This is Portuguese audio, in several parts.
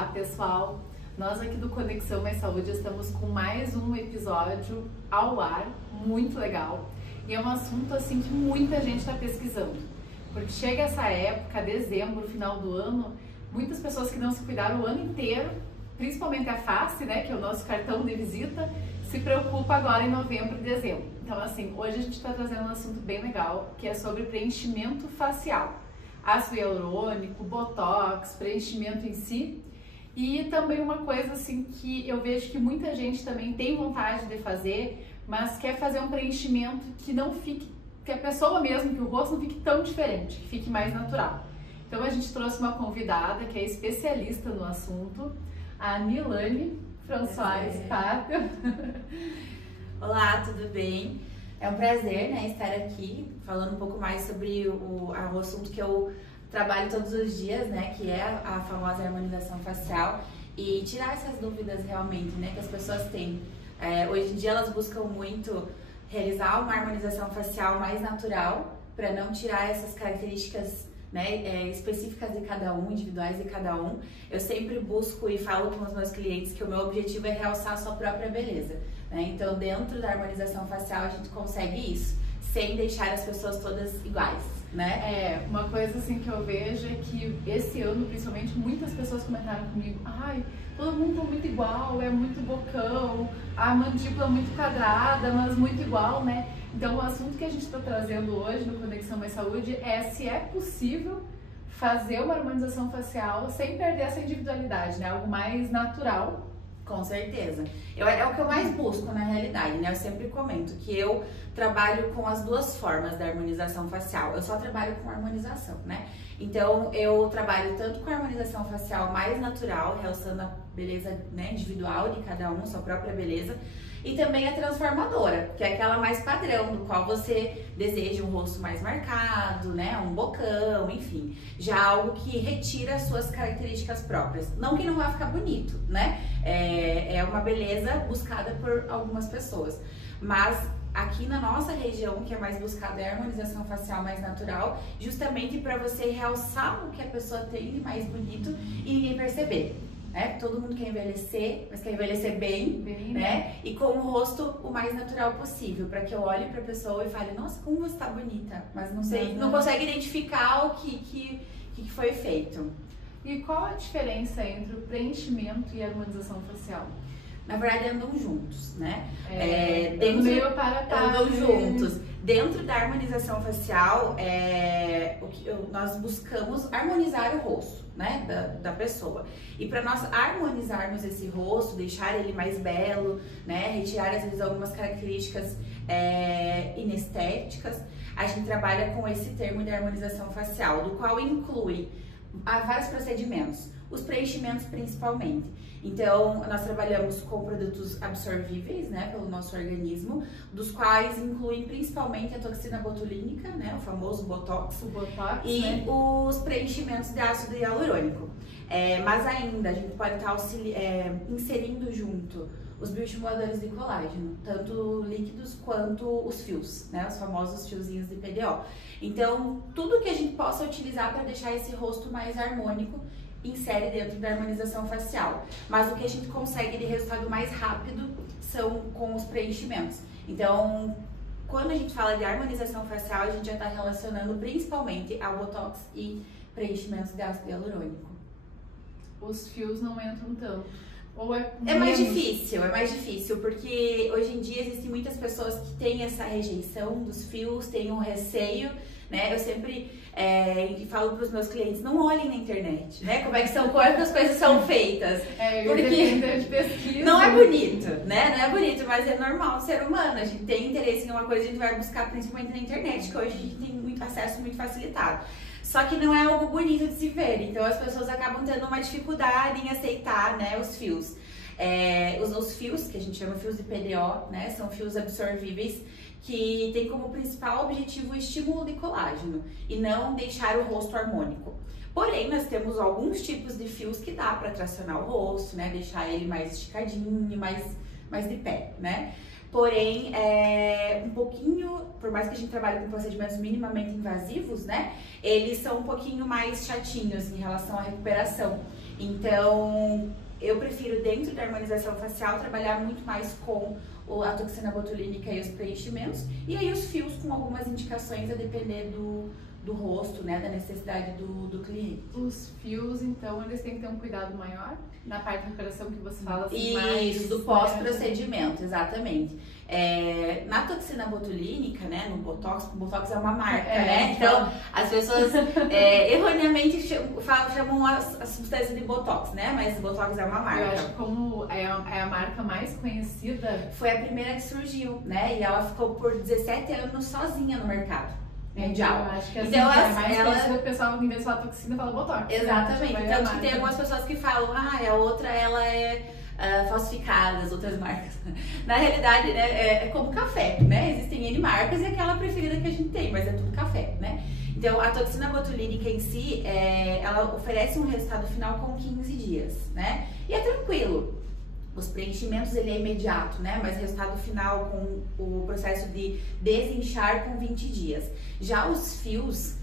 Olá pessoal, nós aqui do Conexão Mais Saúde estamos com mais um episódio ao ar, muito legal, e é um assunto assim que muita gente está pesquisando, porque chega essa época, dezembro, final do ano, muitas pessoas que não se cuidaram o ano inteiro, principalmente a face, né, que é o nosso cartão de visita, se preocupa agora em novembro e dezembro. Então assim, hoje a gente está trazendo um assunto bem legal, que é sobre preenchimento facial. Ácido hialurônico, botox, preenchimento em si. E também uma coisa assim que eu vejo que muita gente também tem vontade de fazer, mas quer fazer um preenchimento que não fique, que a pessoa mesmo, que o rosto não fique tão diferente, que fique mais natural. Então a gente trouxe uma convidada que é especialista no assunto, a Nilane François Pato. Olá, tudo bem? É um prazer, né, estar aqui falando um pouco mais sobre o assunto que eu trabalho todos os dias, né, que é a famosa harmonização facial, e tirar essas dúvidas realmente, né, que as pessoas têm. Hoje em dia elas buscam muito realizar uma harmonização facial mais natural, para não tirar essas características, né, específicas de cada um, individuais de cada um. Eu sempre busco e falo com os meus clientes que o meu objetivo é realçar a sua própria beleza, né? Então, dentro da harmonização facial, a gente consegue isso, sem deixar as pessoas todas iguais, né? Uma coisa assim que eu vejo é que esse ano, principalmente, muitas pessoas comentaram comigo: ai, todo mundo tá muito igual, é muito bocão, a mandíbula muito quadrada, mas muito igual, né? Então, o assunto que a gente está trazendo hoje no Conexão Mais Saúde é se é possível fazer uma harmonização facial sem perder essa individualidade, né? Algo mais natural. Com certeza. É o que eu mais busco na realidade, né? Eu sempre comento que eu trabalho com as duas formas da harmonização facial. Eu só trabalho com harmonização, né? Então, eu trabalho tanto com a harmonização facial mais natural, realçando a beleza, né, individual de cada um, sua própria beleza, e também a transformadora, que é aquela mais padrão, do qual você deseja um rosto mais marcado, né, um bocão, enfim, já algo que retira as suas características próprias. Não que não vai ficar bonito, né? É uma beleza buscada por algumas pessoas, mas aqui na nossa região, o que é mais buscado é a harmonização facial mais natural, justamente para você realçar o que a pessoa tem de mais bonito e ninguém perceber. Todo mundo quer envelhecer, mas quer envelhecer bem, né? E com o rosto o mais natural possível, para que eu olhe para a pessoa e fale: nossa, como você tá bonita, mas não sei, não consegue identificar o que foi feito. E qual a diferença entre o preenchimento e a harmonização facial? Na verdade, andam juntos, né? Andam juntos. Dentro da harmonização facial, nós buscamos harmonizar o rosto, né, da pessoa. E para nós harmonizarmos esse rosto, deixar ele mais belo, né, retirar às vezes algumas características inestéticas, a gente trabalha com esse termo de harmonização facial, do qual inclui vários procedimentos, os preenchimentos principalmente. Então, nós trabalhamos com produtos absorvíveis, né, pelo nosso organismo, dos quais incluem principalmente a toxina botulínica, né, o famoso botox, e né, os preenchimentos de ácido hialurônico. Mas ainda, a gente pode estar inserindo junto os bioestimuladores de colágeno, tanto líquidos quanto os fios, né, os famosos fiozinhos de PDO. Então, tudo que a gente possa utilizar para deixar esse rosto mais harmônico, insere dentro da harmonização facial. Mas o que a gente consegue de resultado mais rápido são com os preenchimentos. Então, quando a gente fala de harmonização facial, a gente já está relacionando principalmente ao botox e preenchimentos de ácido hialurônico. Os fios não entram tanto. Ou é mais difícil, porque hoje em dia existem muitas pessoas que têm essa rejeição dos fios, têm um receio, né? Eu sempre falo para os meus clientes: não olhem na internet, né? Como é que as coisas são feitas. Porque não é bonito, né? Não é bonito, mas é normal do ser humano. A gente tem interesse em uma coisa, a gente vai buscar principalmente na internet, que hoje a gente tem muito acesso, muito facilitado. Só que não é algo bonito de se ver, então as pessoas acabam tendo uma dificuldade em aceitar, né, os fios. Os fios, que a gente chama fios de PDO, né, são fios absorvíveis, que tem como principal objetivo o estímulo de colágeno e não deixar o rosto harmônico. Porém, nós temos alguns tipos de fios que dá para tracionar o rosto, né, deixar ele mais esticadinho, mais de pé, né. porém, um pouquinho, por mais que a gente trabalhe com procedimentos minimamente invasivos, né, eles são um pouquinho mais chatinhos em relação à recuperação. Então, eu prefiro, dentro da harmonização facial, trabalhar muito mais com a toxina botulínica e os preenchimentos, e aí os fios com algumas indicações a depender do rosto, né, da necessidade do cliente. Os fios, então, eles têm que ter um cuidado maior na parte de recuperação que você fala assim, Isso, mais, do pós-procedimento, exatamente. Na toxina botulínica, né, no Botox, o Botox é uma marca, né? Então, as pessoas erroneamente chamam a substância de Botox, né? Mas o Botox é uma marca. Eu acho que como é a marca mais conhecida... Foi a primeira que surgiu, né? E ela ficou por 17 anos sozinha no mercado mundial. Eu acho que assim, então, é mais conhecida, o pessoal, em vez de falar toxina, fala Botox. Exatamente. Né? Tanto que tem algumas pessoas que falam, a outra, ela é... falsificada, as outras marcas. Na realidade, né, é como café, né? Existem N marcas e aquela preferida que a gente tem, mas é tudo café, né? Então, a toxina botulínica em si, ela oferece um resultado final com 15 dias, né? E é tranquilo. Os preenchimentos, ele é imediato, né? Mas o resultado final com o processo de desinchar com 20 dias. Já os fios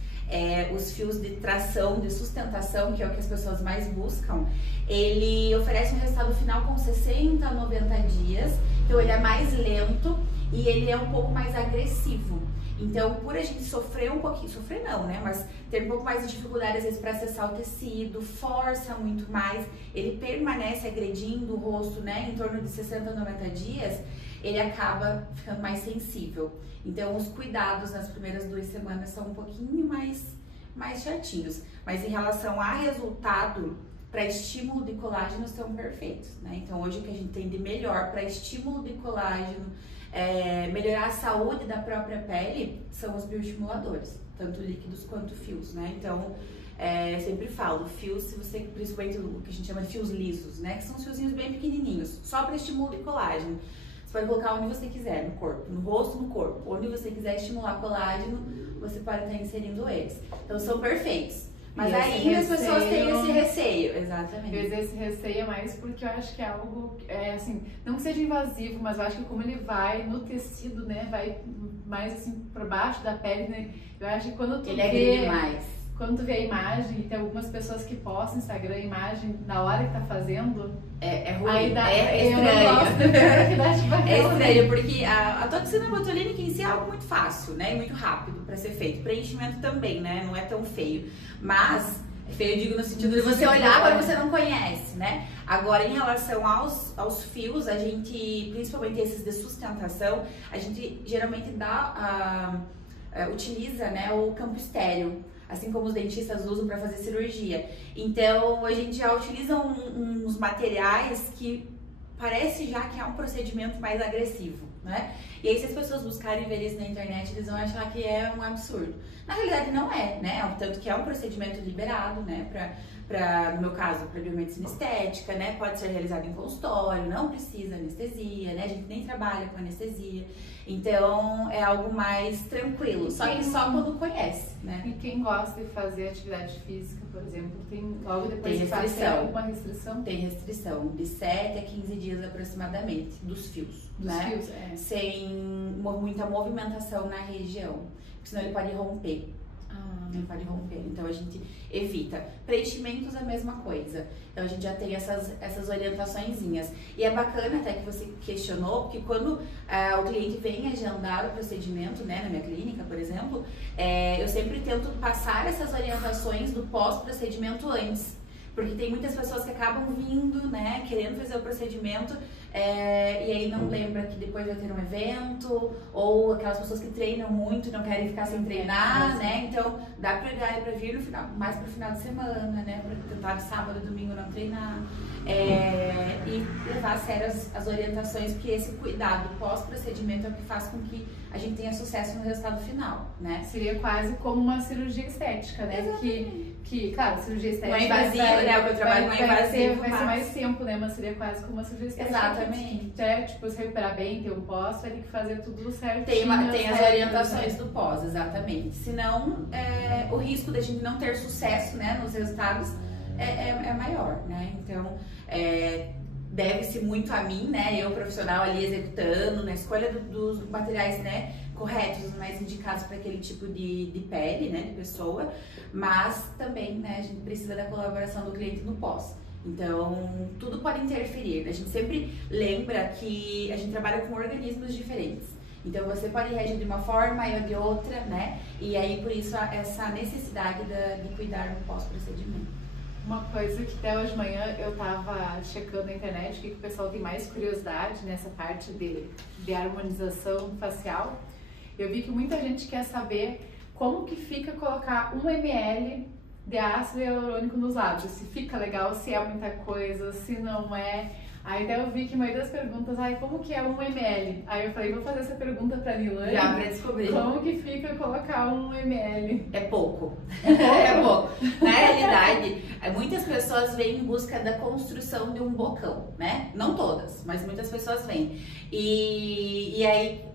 de tração, de sustentação, que é o que as pessoas mais buscam, ele oferece um resultado final com 60 a 90 dias, então ele é mais lento e ele é um pouco mais agressivo. Então, por a gente sofrer um pouquinho, sofrer não, né, mas ter um pouco mais de dificuldade às vezes para acessar o tecido, força muito mais, ele permanece agredindo o rosto, né, em torno de 60 a 90 dias, ele acaba ficando mais sensível. Então, os cuidados nas primeiras 2 semanas são um pouquinho mais chatinhos. Mas em relação a resultado, para estímulo de colágeno, são perfeitos, né? Então, hoje o que a gente tem de melhor para estímulo de colágeno, melhorar a saúde da própria pele, são os bioestimuladores, tanto líquidos quanto fios, né? Então, eu sempre falo, fios, se você, principalmente o que a gente chama de fios lisos, né? Que são os fiozinhos bem pequenininhos, só para estímulo de colágeno. Você pode colocar onde você quiser, no corpo, no rosto, no corpo. Onde você quiser estimular colágeno, você pode estar inserindo eles. Então, são perfeitos. Mas ainda as pessoas têm esse receio. Exatamente. Eu esse receio é mais porque eu acho que é algo, assim, não que seja invasivo, mas eu acho que como ele vai no tecido, né, vai mais assim, por baixo da pele, né, eu acho que quando tu vê... Quando tu vê a imagem, e tem algumas pessoas que postam no Instagram a imagem na hora que tá fazendo. É ruim, aí dá, é estranho. Eu não gosto, que dá, tipo, é estranho, porque a toxina botulínica em si é algo muito fácil, né? E muito rápido para ser feito. Preenchimento também, né? Não é tão feio. Mas, feio eu digo no sentido de você olhar, agora você não conhece, né? Agora, em relação aos fios, a gente, principalmente esses de sustentação, a gente geralmente utiliza, né, o campo estéreo, assim como os dentistas usam para fazer cirurgia. Então, a gente já utiliza uns materiais que parece já que é um procedimento mais agressivo, né? E aí, se as pessoas buscarem ver isso na internet, eles vão achar que é um absurdo. Na realidade, não é, né? Tanto que é um procedimento liberado, né? No meu caso, para biomedicina estética, né? Pode ser realizado em consultório, não precisa anestesia, né? A gente nem trabalha com anestesia. Então, é algo mais tranquilo, só que só quando conhece, né? E quem gosta de fazer atividade física, por exemplo, tem logo depois tem restrição. Alguma restrição? Tem restrição, de 7 a 15 dias aproximadamente, dos fios, né? Fios, sem muita movimentação na região, porque senão ele pode romper. Ele pode romper, então a gente evita. Preenchimentos é a mesma coisa, então a gente já tem essas orientaçõezinhas. E é bacana até que você questionou, porque quando o cliente vem agendar o procedimento, né, na minha clínica, por exemplo, eu sempre tento passar essas orientações do pós-procedimento antes. Porque tem muitas pessoas que acabam vindo, né, querendo fazer o procedimento e aí não lembra que depois vai ter um evento, ou aquelas pessoas que treinam muito e não querem ficar sem treinar, né? Então, dá prioridade para vir no final, mais pro final de semana, né? Para tentar de sábado e domingo não treinar. E levar a sério as orientações, porque esse cuidado pós-procedimento é o que faz com que a gente tenha sucesso no resultado final, né? Seria quase como uma cirurgia estética, né? Que, claro, cirurgia estética... Não é invasivo, né? O que eu trabalho não é invasivo. Vai ser mais tempo, né? Mas seria quase como uma cirurgia estética. Exatamente. Tipo, se recuperar bem, ter um pós, vai ter que fazer tudo certinho. Tem as orientações do pós, exatamente. Senão, o risco da gente não ter sucesso, né, nos resultados é maior, né? Então, deve-se muito a mim, né? Eu, profissional ali executando, na escolha dos materiais, né? Corretos, os mais indicados para aquele tipo de pele, né? De pessoa, mas também, né? A gente precisa da colaboração do cliente no pós. Então, tudo pode interferir, né? A gente sempre lembra que a gente trabalha com organismos diferentes. Então, você pode reagir de uma forma, eu de outra, né? E aí, por isso, essa necessidade de cuidar do pós-procedimento. Uma coisa que até hoje de manhã eu tava checando na internet, o que o pessoal tem mais curiosidade nessa parte de harmonização facial. Eu vi que muita gente quer saber como que fica colocar 1 ml de ácido hialurônico nos lábios. Se fica legal, se é muita coisa, se não é. Aí até eu vi que a maioria das perguntas, como que é 1 ml? Aí eu falei, vou fazer essa pergunta pra Nilane. Já pra descobrir. Como que fica colocar 1 ml? É pouco. É pouco. Na realidade, muitas pessoas vêm em busca da construção de um bocão, né? Não todas, mas muitas pessoas vêm. E aí,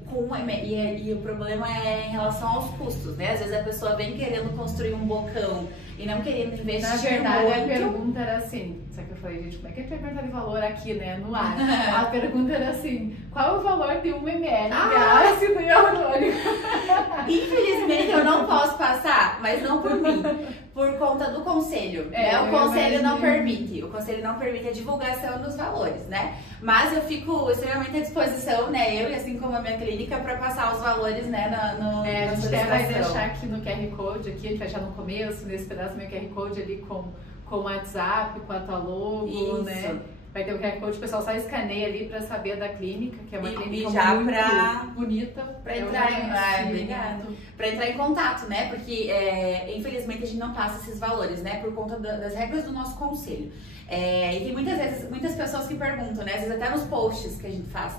e o problema é em relação aos custos, né? Às vezes a pessoa vem querendo construir um bocão e não querendo investir. Na verdade, muito. a pergunta era assim, só que eu falei, gente, como é que a gente vai perguntar de valor aqui, né, no ar? A pergunta era assim, qual é o valor de 1 ml de ácido hialurônico? Infelizmente eu não posso passar, mas não por mim, por conta do conselho. O conselho não permite, a divulgação dos valores, né? Mas eu fico extremamente à disposição, né, eu e assim como a minha clínica, para passar os valores, né, a gente até vai deixar aqui no QR Code, aqui, a gente vai deixar no começo, nesse pedaço do meu QR Code ali com o WhatsApp, com a tua logo, isso, né? Vai ter o QR Code, o pessoal só escaneia ali pra saber da clínica, que é uma clínica já muito bonita. Pra entrar em contato, né? Porque, infelizmente, a gente não passa esses valores, né? Por conta das regras do nosso conselho. E tem muitas pessoas que perguntam, né? Às vezes até nos posts que a gente faz,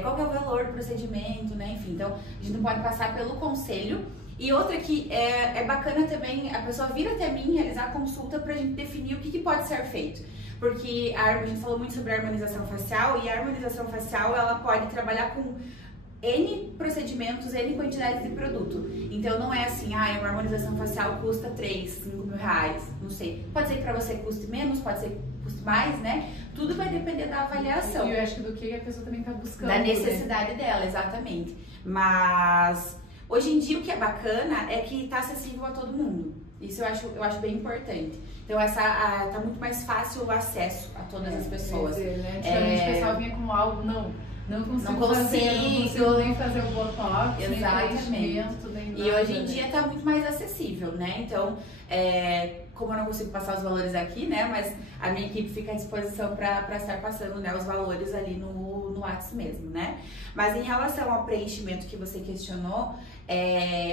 qual que é o valor do procedimento, né? Enfim, então, a gente não pode passar pelo conselho. E outra que é bacana também, a pessoa vir até mim realizar a consulta pra gente definir o que pode ser feito. Porque a gente falou muito sobre a harmonização facial e a harmonização facial ela pode trabalhar com N procedimentos, N quantidades de produto. Então não é assim, uma harmonização facial custa 3, 5 mil reais, não sei. Pode ser que pra você custe menos, pode ser que custe mais, né? Tudo vai depender da avaliação. E eu acho que do que a pessoa também tá buscando. Da necessidade dela, exatamente. Mas hoje em dia o que é bacana é que tá acessível a todo mundo. Isso eu acho bem importante. Então tá muito mais fácil o acesso a todas as pessoas. Né? Antigamente o pessoal vinha com algo, não consigo nem fazer o botox, exatamente. Nem preenchimento, nem nada. E hoje em dia tá muito mais acessível, né? Então, como eu não consigo passar os valores aqui, né? Mas a minha equipe fica à disposição para estar passando, né, os valores ali no WhatsApp mesmo, né? Mas em relação ao preenchimento que você questionou,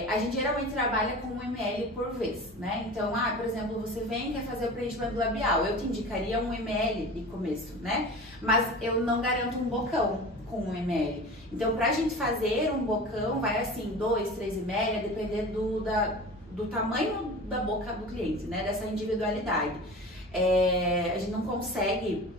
a gente geralmente trabalha com 1 ml por vez, né? Então, por exemplo, você vem e quer fazer o preenchimento labial, eu te indicaria 1 ml de começo, né? Mas eu não garanto um bocão com 1 ml. Então, pra gente fazer um bocão, vai assim, 2, 3 ml, a depender do tamanho da boca do cliente, né? Dessa individualidade. A gente não consegue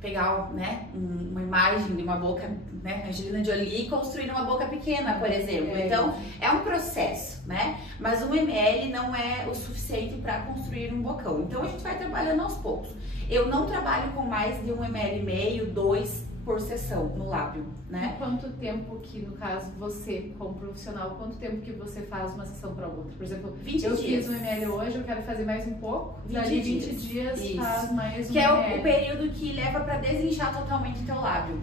pegar, né, uma imagem de uma boca, né, Angelina Jolie e construir uma boca pequena, por exemplo. Então, é um processo, né? Mas 1 ml não é o suficiente para construir um bocão. Então, a gente vai trabalhando aos poucos. Eu não trabalho com mais de 1 ml e meio, 2 por sessão no lábio, né? E quanto tempo que, no caso, você, como profissional, quanto tempo que você faz uma sessão para outra? Por exemplo, 20 eu dias. fiz 1 ml hoje, eu quero fazer mais um pouco, 20 dias Isso. faz mais 1 que ml. É o período que leva para desinchar totalmente o teu lábio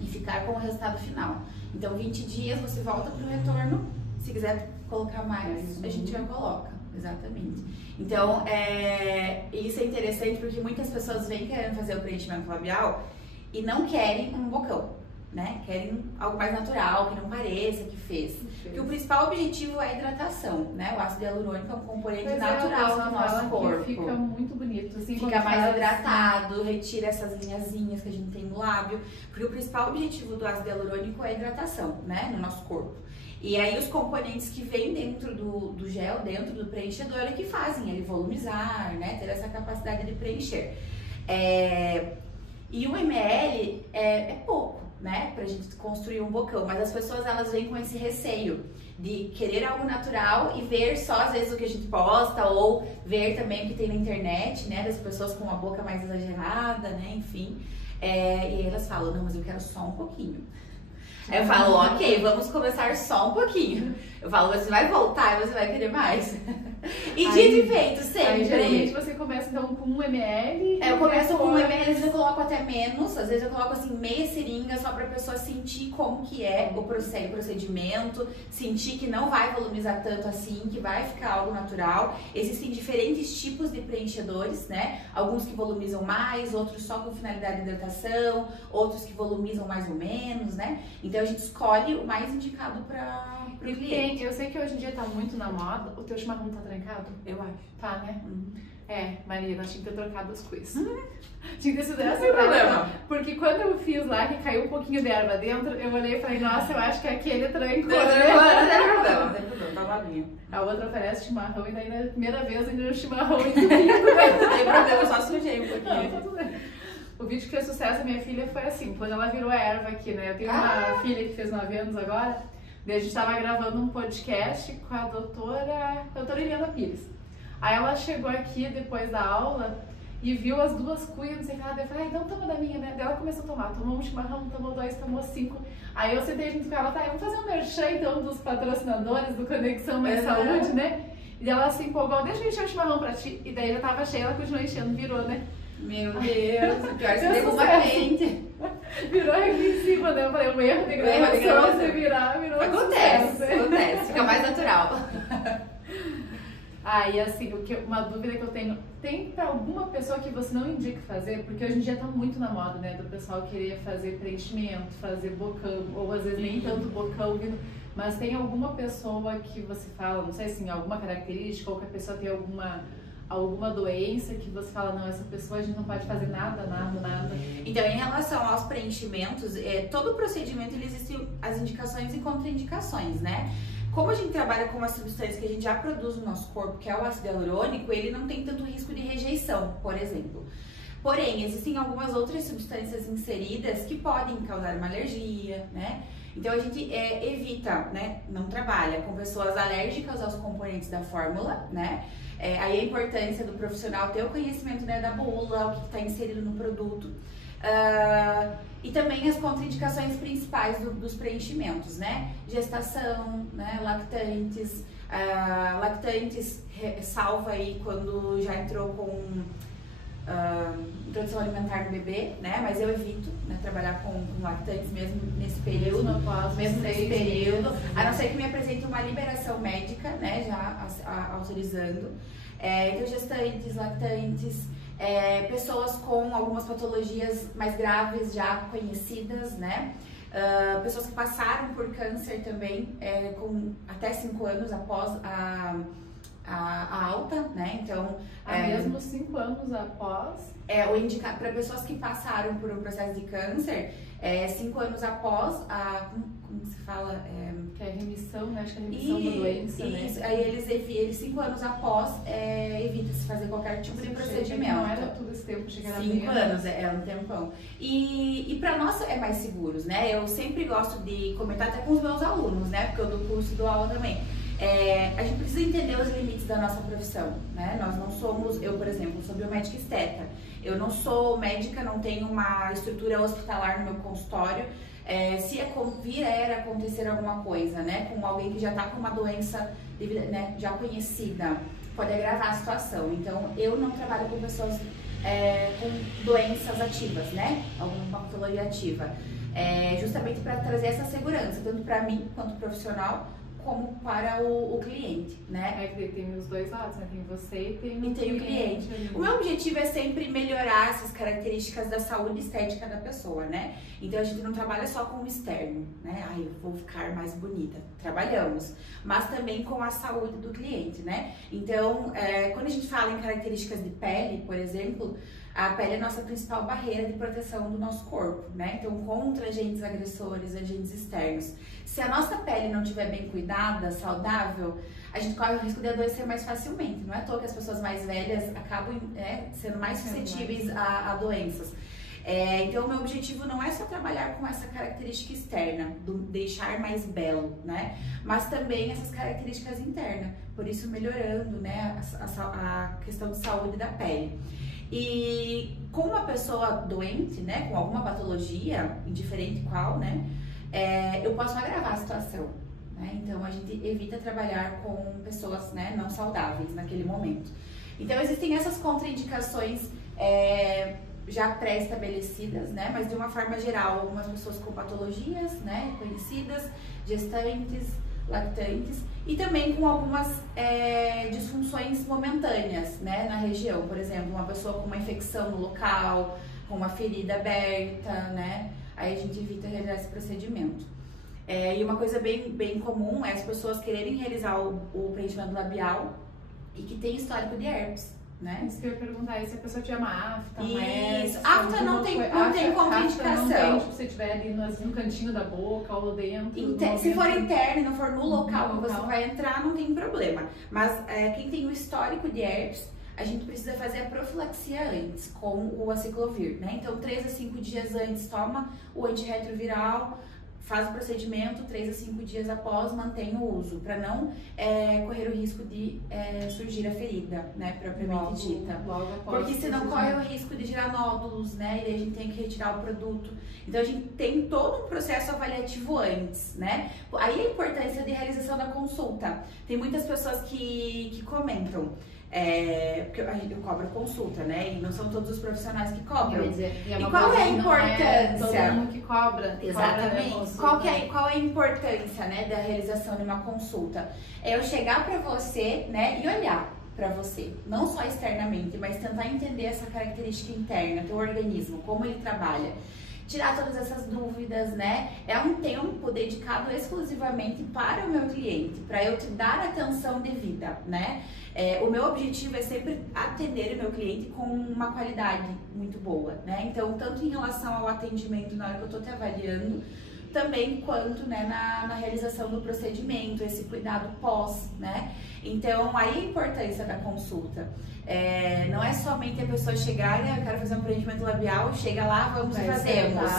e ficar com o resultado final. Então, 20 dias você volta pro retorno, se quiser colocar mais, a gente já coloca. Exatamente. Então, isso é interessante porque muitas pessoas vêm querendo fazer o preenchimento labial e não querem um bocão, né? Querem algo mais natural, que não pareça que fez. Porque o principal objetivo é a hidratação, né? O ácido hialurônico é um componente natural do nosso corpo. Fica muito bonito, assim, fica mais hidratado, retira essas linhazinhas que a gente tem no lábio. Porque o principal objetivo do ácido hialurônico é a hidratação, né? No nosso corpo. E aí os componentes que vêm dentro do gel, dentro do preenchedor, é que fazem ele volumizar, né? Ter essa capacidade de preencher. E 1 ml é pouco, né? Pra gente construir um bocão. Mas as pessoas, elas vêm com esse receio de querer algo natural e ver só, às vezes, o que a gente posta ou ver também o que tem na internet, né? Das pessoas com a boca mais exagerada, né? Enfim. E aí elas falam, não, mas eu quero só um pouquinho. Aí eu falo, ok, vamos começar só um pouquinho. Eu falo, você vai voltar e você vai querer mais. E dito e feito, sempre. Aí, geralmente você começa então com 1 ml. Eu começo com 1 ml, às vezes eu coloco até menos, às vezes eu coloco assim meia seringa só pra pessoa sentir como que é o procedimento, sentir que não vai volumizar tanto assim, que vai ficar algo natural. Existem diferentes tipos de preenchedores, né? Alguns que volumizam mais, outros só com finalidade de hidratação, outros que volumizam mais ou menos, né? Então a gente escolhe o mais indicado para o cliente. Eu sei que hoje em dia tá muito na moda. O teu chimarrão tá trancado? Eu acho. Tá, né? Maria, nós tínhamos que ter trocado as coisas. Tinha que ter sido Não essa tem problema. Porque quando eu fiz lá, que caiu um pouquinho de erva dentro, eu olhei e falei, nossa, eu acho que aquele trancou, Não tem problema, tá uma linha. A outra oferece chimarrão e daí na primeira vez ainda o chimarrão entupido, né? Não tem problema, eu só sujei um pouquinho. Não, tá tudo bem. O vídeo que fez sucesso da minha filha foi assim, quando ela virou erva aqui, né? Eu tenho uma filha que fez 9 anos agora, daí a gente tava gravando um podcast com a doutora Eliana Pires. Aí ela chegou aqui depois da aula e viu as 2 cuias, não sei o que lá, daí eu falei, então toma da minha, né? Daí ela começou a tomar, tomou um chimarrão, tomou 2, tomou 5. Aí eu sentei junto com ela, tá, vamos fazer um merchan então dos patrocinadores do Conexão Mais Saúde, né? E ela se empolgou, deixa eu encher o chimarrão pra ti. E daí já tava cheia, ela continuou enchendo, virou, né? Meu Deus, pior que Deu derruba sucesso. cliente. Virou aqui em cima, né? Eu falei, um erro de gravação, você virou Acontece, sucesso, né? acontece, fica mais natural. Aí, assim, uma dúvida que eu tenho, tem pra alguma pessoa que você não indica fazer? Porque hoje em dia tá muito na moda, né? Do pessoal querer fazer preenchimento, fazer bocão, ou às vezes nem tanto bocão vindo. Mas tem alguma pessoa que você fala, não sei assim, alguma característica, ou que a pessoa tem alguma doença que você fala, não, essa pessoa a gente não pode fazer nada. Então, em relação aos preenchimentos, todo procedimento ele existe as indicações e contraindicações, né? Como a gente trabalha com uma substância que a gente já produz no nosso corpo, que é o ácido hialurônico, ele não tem tanto risco de rejeição, por exemplo. Porém, existem algumas outras substâncias inseridas que podem causar uma alergia, né? Então a gente evita, né? Não trabalha com pessoas alérgicas aos componentes da fórmula, né? Aí a importância do profissional ter o conhecimento, né, da bula, o que está inserido no produto. E também as contraindicações principais dos preenchimentos, né? Gestação, né? Lactantes, salva aí quando já entrou com introdução alimentar no bebê, né? Mas eu evito, né, trabalhar com lactantes mesmo nesse período, a não ser que me apresente uma liberação médica, né? Já autorizando. Então, gestantes, lactantes, pessoas com algumas patologias mais graves já conhecidas, né? Pessoas que passaram por câncer também, com até 5 anos após a alta, né? Então, mesmo 5 anos após? Para pessoas que passaram por um processo de câncer, 5 anos após como se fala? Que é remissão, né? Acho que é remissão da doença, isso, né? aí eles 5 anos após, evita-se fazer qualquer tipo de procedimento. Não era tudo esse tempo, chegar 5 anos, é um tempão. E para nós é mais seguros, né? Eu sempre gosto de comentar até com os meus alunos, né? Porque eu dou curso e dou aula também. A gente precisa entender os limites da nossa profissão, né? Nós não somos, eu, por exemplo, sou biomédica esteta. Eu não sou médica, não tenho uma estrutura hospitalar no meu consultório. Se vier a acontecer alguma coisa, né, com alguém que já está com uma doença, né, já conhecida, pode agravar a situação. Então, eu não trabalho com pessoas com doenças ativas, né, alguma patologia ativa, justamente para trazer essa segurança, tanto para mim quanto profissional, como para o cliente, né? Tem os dois lados, né? Tem você e tem o cliente. O meu objetivo é sempre melhorar essas características da saúde estética da pessoa, né? Então a gente não trabalha só com o externo, né? Eu vou ficar mais bonita. Trabalhamos, mas também com a saúde do cliente, né? Então, quando a gente fala em características de pele, por exemplo, a pele é a nossa principal barreira de proteção do nosso corpo, né? Então, contra agentes agressores, agentes externos. Se a nossa pele não estiver bem cuidada, saudável, a gente corre o risco de adoecer mais facilmente. Não é à toa que as pessoas mais velhas acabam sendo mais suscetíveis a doenças. Então, o meu objetivo não é só trabalhar com essa característica externa, do deixar mais belo, né? Mas também essas características internas. Por isso, melhorando, né, a questão de saúde da pele. E com uma pessoa doente, né, com alguma patologia, indiferente qual, né, eu posso agravar a situação, né? Então a gente evita trabalhar com pessoas, né, não saudáveis naquele momento. Então existem essas contraindicações já pré-estabelecidas, né, mas de uma forma geral, algumas pessoas com patologias, né, conhecidas, gestantes, lactantes, e também com algumas disfunções momentâneas, né, na região. Por exemplo, uma pessoa com uma infecção no local, com uma ferida aberta, né, aí a gente evita realizar esse procedimento. E uma coisa bem comum é as pessoas quererem realizar o preenchimento labial e que tem histórico de herpes, né? Isso que eu ia perguntar, e se a pessoa tiver afta, isso, afta não tem contraindicação. Não tem, tipo, se tiver ali no cantinho da boca ou dentro. Se for interno e não for no local que você vai entrar, não tem problema. Mas quem tem o histórico de herpes, a gente precisa fazer a profilaxia antes, com o aciclovir, né? Então, 3 a 5 dias antes, toma o antirretroviral, faz o procedimento, 3 a 5 dias após, mantém o uso, para não correr o risco de surgir a ferida, né, propriamente dita. Logo após. Porque senão corre o risco de gerar nódulos, né, e aí a gente tem que retirar o produto. Então a gente tem todo um processo avaliativo antes, né. Aí a importância de realização da consulta. Tem muitas pessoas que comentam. Porque eu cobro consulta, né? E não são todos os profissionais que cobram. E qual é a importância? Todo mundo que cobra. Exatamente. Qual é a importância, né, da realização de uma consulta? É eu chegar para você, né, e olhar para você, não só externamente, mas tentar entender essa característica interna, teu organismo, como ele trabalha. Tirar todas essas dúvidas, né? É um tempo dedicado exclusivamente para o meu cliente, para eu te dar atenção devida, né? O meu objetivo é sempre atender o meu cliente com uma qualidade muito boa, né? Então, tanto em relação ao atendimento na hora que eu tô te avaliando, também quanto, né, na realização do procedimento, esse cuidado pós, né? Então, aí a importância da consulta. Não é somente a pessoa chegar, né, eu quero fazer um preenchimento labial, chega lá, vamos e fazemos.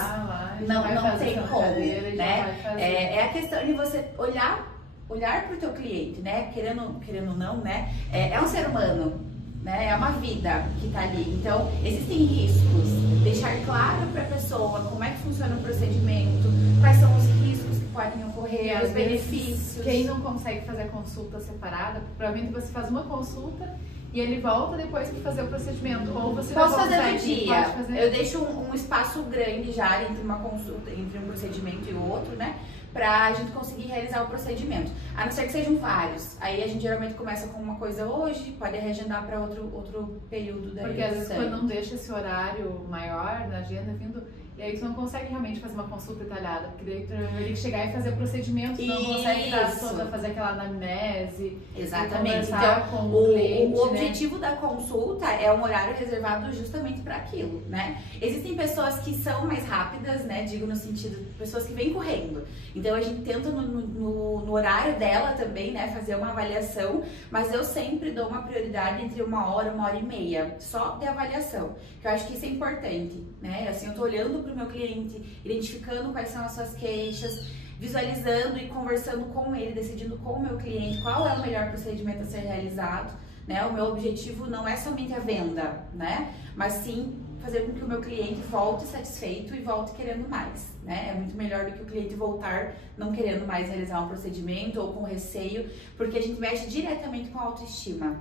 Não tem como, né? É a questão de você olhar para o teu cliente, né? Querendo ou não, né? É um ser humano, né? É uma vida que tá ali. Então, existem riscos. Deixar claro para a pessoa como é que funciona o procedimento, quais são os riscos que podem ocorrer, os benefícios. Quem não consegue fazer a consulta separada, provavelmente você faz uma consulta e ele volta depois para fazer o procedimento. Ou você posso fazer no dia. Eu deixo um espaço grande já entre uma consulta, entre um procedimento e o outro, né? Pra gente conseguir realizar o procedimento. A não ser que sejam vários. Aí a gente geralmente começa com uma coisa hoje, pode reagendar para outro período da Porque às vezes quando não deixa esse horário maior na agenda vindo, e aí tu não consegue realmente fazer uma consulta detalhada, porque daí tu vai ter que chegar e fazer o procedimento, tu não consegue dar toda, fazer aquela anamnese. Exatamente. Então, com o cliente, o objetivo da consulta é um horário reservado justamente para aquilo, né? Existem pessoas que são mais rápidas, né? Digo no sentido, pessoas que vêm correndo. Então a gente tenta no horário dela também, né, fazer uma avaliação, mas eu sempre dou uma prioridade entre 1 hora e meia, só de avaliação, que eu acho que isso é importante, né? Assim, eu tô olhando pro meu cliente, identificando quais são as suas queixas, visualizando e conversando com ele, decidindo com o meu cliente qual é o melhor procedimento a ser realizado, né? O meu objetivo não é somente a venda, né? Mas sim fazer com que o meu cliente volte satisfeito e volte querendo mais, né? É muito melhor do que o cliente voltar não querendo mais realizar um procedimento ou com receio, porque a gente mexe diretamente com a autoestima.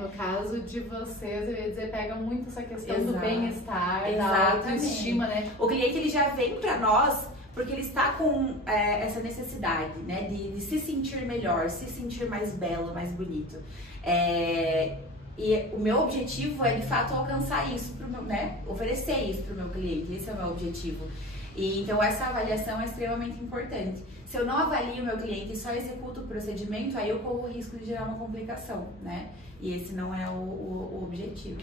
No caso de vocês, eu ia dizer, pega muito essa questão do Exato. bem-estar, da Exatamente. autoestima, né? O cliente, ele já vem pra nós porque ele está com essa necessidade, né, de se sentir melhor, se sentir mais belo, mais bonito. E o meu objetivo é, de fato, alcançar isso, né, oferecer isso para o meu cliente. Esse é o meu objetivo. E, então, essa avaliação é extremamente importante. Se eu não avalio o meu cliente e só executo o procedimento, aí eu corro o risco de gerar uma complicação, né? E esse não é o objetivo.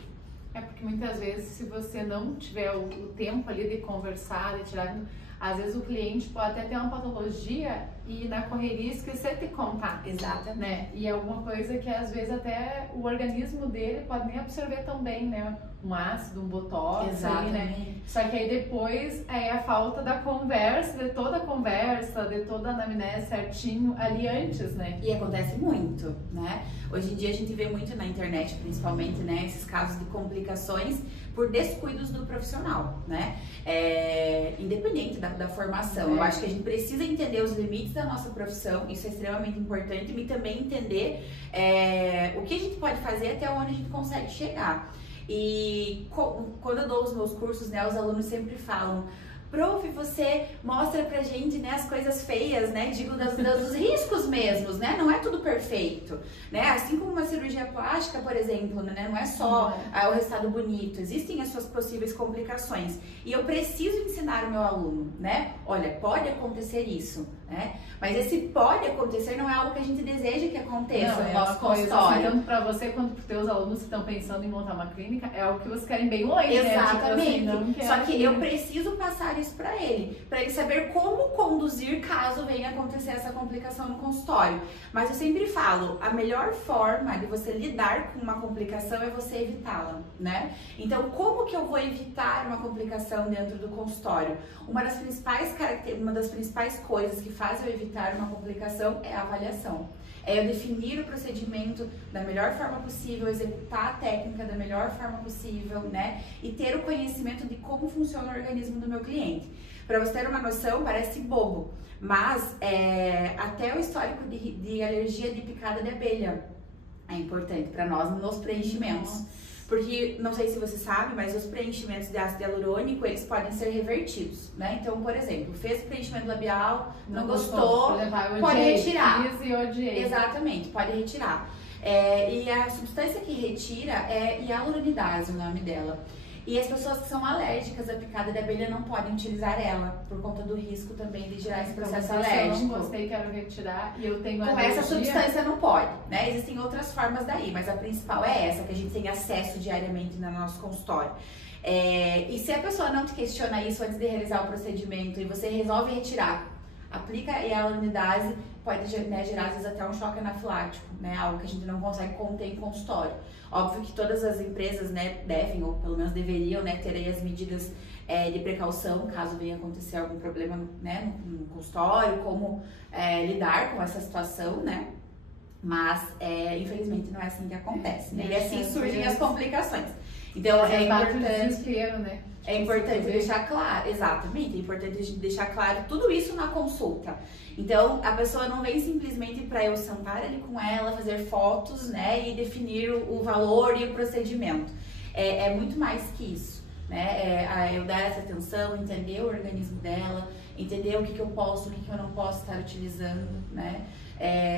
Porque muitas vezes, se você não tiver o tempo ali de conversar, de tirar... Às vezes o cliente pode até ter uma patologia e na correria esquecer de contar. Exatamente. Né? E é alguma coisa que às vezes até o organismo dele pode nem absorver tão bem, né? Um ácido, um botox, ali, né? Só que aí depois é a falta da conversa, de toda a conversa, de toda a anamnese certinho ali antes, né? E acontece muito, né? Hoje em dia a gente vê muito na internet, principalmente, né? Esses casos de complicações por descuidos do profissional, né? Independente da formação. Eu acho que a gente precisa entender os limites da nossa profissão, isso é extremamente importante, e também entender o que a gente pode fazer até onde a gente consegue chegar. E quando eu dou os meus cursos, né, os alunos sempre falam: prof, você mostra pra gente, né, as coisas feias, né, digo dos riscos mesmos, né, não é tudo perfeito, né, assim como uma cirurgia plástica, por exemplo, né, não é só o resultado bonito, existem as suas possíveis complicações, e eu preciso ensinar o meu aluno, né, olha, pode acontecer isso, né, mas esse pode acontecer não é algo que a gente deseja que aconteça no nosso consultório. Tanto pra você quanto pros teus alunos que estão pensando em montar uma clínica, é algo que vocês querem bem longe, exatamente, né? Tipo assim, só que eu preciso passar isso para ele saber como conduzir caso venha acontecer essa complicação no consultório. Mas eu sempre falo, a melhor forma de você lidar com uma complicação é você evitá-la, né? Então, como que eu vou evitar uma complicação dentro do consultório? Uma das principais coisas que faz eu evitar uma complicação é a avaliação. É eu definir o procedimento da melhor forma possível, executar a técnica da melhor forma possível, né? E ter o conhecimento de como funciona o organismo do meu cliente. Para você ter uma noção, parece bobo, mas até o histórico de alergia de picada de abelha é importante para nós nos preenchimentos. Nossa. Porque, não sei se você sabe, mas os preenchimentos de ácido hialurônico, eles podem ser revertidos, né? Então, por exemplo, fez o preenchimento labial, não gostou, pode retirar. Exatamente, pode retirar. E a substância que retira é hialuronidase, o nome dela. E as pessoas que são alérgicas à picada de abelha não podem utilizar ela, por conta do risco também de gerar esse processo alérgico. Eu não gostei, quero retirar, e eu tenho alergia. Com essa substância não pode, né? Existem outras formas daí, mas a principal é essa, que a gente tem acesso diariamente no nosso consultório. E se a pessoa não te questiona isso antes de realizar o procedimento e você resolve retirar, aplica a hialuronidase, pode, né, gerar às vezes até um choque anafilático, né? Algo que a gente não consegue conter em consultório. Óbvio que todas as empresas, né, devem, ou pelo menos deveriam, né, ter aí as medidas de precaução, caso venha acontecer algum problema, né, no consultório, como lidar com essa situação, né? Mas, infelizmente, não é assim que acontece, né? E assim surgem as complicações. Então, é importante... né? É importante deixar claro, exatamente, é importante deixar claro tudo isso na consulta. Então, a pessoa não vem simplesmente para eu sentar ali com ela, fazer fotos, né, e definir o valor e o procedimento. É muito mais que isso, né? Eu dar essa atenção, entender o organismo dela, entender o que eu posso, o que eu não posso estar utilizando, né?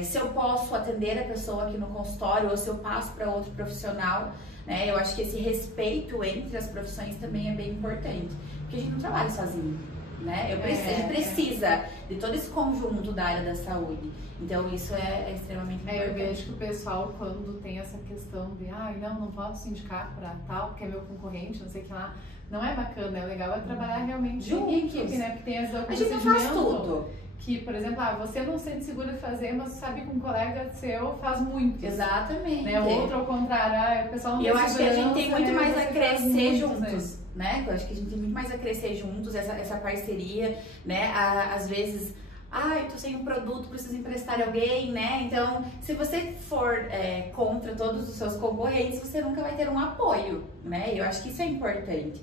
Se eu posso atender a pessoa aqui no consultório ou se eu passo para outro profissional, né? Eu acho que esse respeito entre as profissões também é bem importante, porque a gente não trabalha sozinho, né? A gente precisa de todo esse conjunto da área da saúde, então isso é extremamente importante. Eu vejo que o pessoal, quando tem essa questão de não posso indicar para tal, porque é meu concorrente, não sei o que lá, não é bacana, é legal trabalhar realmente em equipe, né? Porque tem as a gente não faz tudo. Que, por exemplo, você não sente segura de fazer, mas sabe que um colega seu faz muito. Exatamente. Né? Outro ao contrário, o pessoal não tem segurança. Eu acho que a gente tem muito mais a crescer juntos, né? Eu acho que a gente tem muito mais a crescer juntos, essa parceria, né? Às vezes, eu tô sem um produto, preciso emprestar alguém, né? Então, se você for contra todos os seus concorrentes, você nunca vai ter um apoio, né? Eu acho que isso é importante.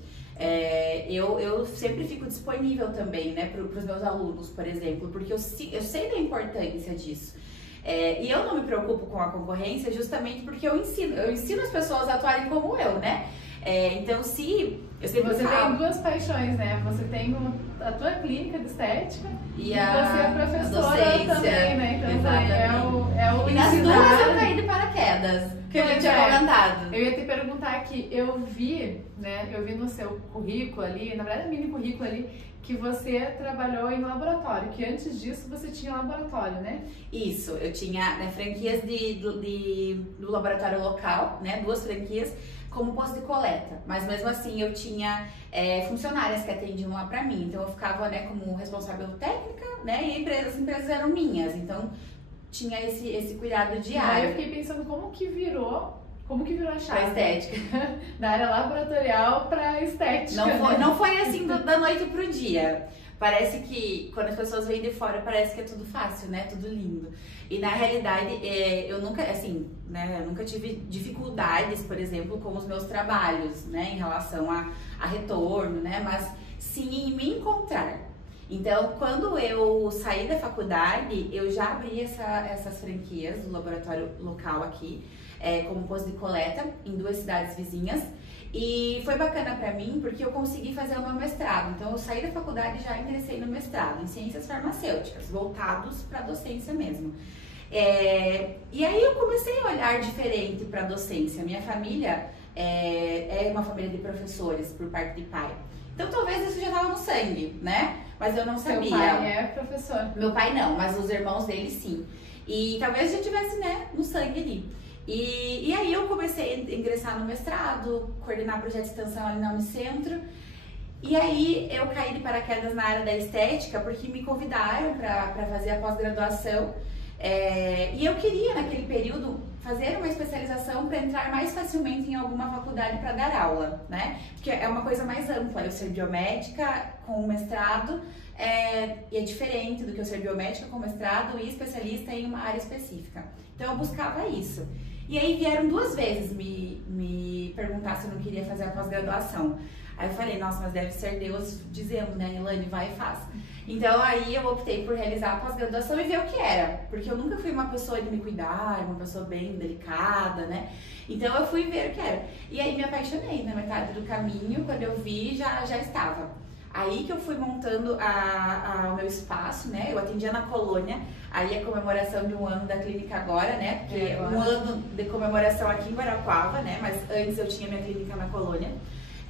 Eu sempre fico disponível também, né, para os meus alunos, por exemplo, porque eu sei da importância disso. E eu não me preocupo com a concorrência justamente porque eu ensino as pessoas a atuarem como eu, né? Então, se eu sempre Você tem duas paixões, né? Você tem a tua clínica de estética e você é professora também, né? Então, e nas duas eu caí de paraquedas. que eu já tinha comentado. Eu ia te perguntar aqui, eu vi no seu currículo ali, na verdade mini currículo ali, que você trabalhou em laboratório, que antes disso você tinha laboratório, né? Isso, eu tinha franquias do laboratório local, né, 2 franquias, como posto de coleta, mas mesmo assim eu tinha funcionárias que atendiam lá pra mim, então eu ficava, né, como responsável técnica, né, e as empresas eram minhas, então tinha esse cuidado diário. Aí eu fiquei pensando como que virou a chave? Pra estética. Da área laboratorial pra estética. Não foi assim da noite pro dia. Parece que quando as pessoas vêm de fora parece que é tudo fácil, né? Tudo lindo. E na realidade, eu nunca, assim, né? Eu nunca tive dificuldades, por exemplo, com os meus trabalhos, né? Em relação a retorno, né? Mas sim em me encontrar. Então, quando eu saí da faculdade, eu já abri essas franquias do laboratório local aqui, como posto de coleta, em 2 cidades vizinhas. E foi bacana pra mim porque eu consegui fazer o meu mestrado. Então, eu saí da faculdade e já ingressei no mestrado em ciências farmacêuticas, voltados para docência mesmo. E aí eu comecei a olhar diferente para a docência. Minha família é uma família de professores por parte de pai. Então, talvez isso já estava no sangue, né? Mas eu não sabia. Meu pai é professor. Meu pai não, mas os irmãos dele sim. E talvez já tivesse, né, no sangue ali. E aí eu comecei a ingressar no mestrado, coordenar projeto de extensão ali na Unicentro. E aí eu caí de paraquedas na área da estética porque me convidaram para fazer a pós-graduação. E eu queria, naquele período, fazer uma especialização para entrar mais facilmente em alguma faculdade para dar aula, né? Porque é uma coisa mais ampla. Eu ser biomédica com mestrado e é diferente do que eu ser biomédica com mestrado e especialista em uma área específica. Então eu buscava isso. E aí vieram 2 vezes me perguntar se eu não queria fazer a pós-graduação. Aí eu falei, nossa, mas deve ser Deus dizendo, né, Elaine, vai e faz. Então aí eu optei por realizar a pós-graduação e ver o que era. Porque eu nunca fui uma pessoa de me cuidar, uma pessoa bem delicada, né? Então eu fui ver o que era. E aí me apaixonei na metade do caminho, quando eu vi, já estava. Aí que eu fui montando o meu espaço, né? Eu atendia na Colônia, aí a comemoração de 1 ano da clínica agora, né? Porque 1 ano de comemoração aqui em Guarapuava, né? Mas antes eu tinha minha clínica na Colônia.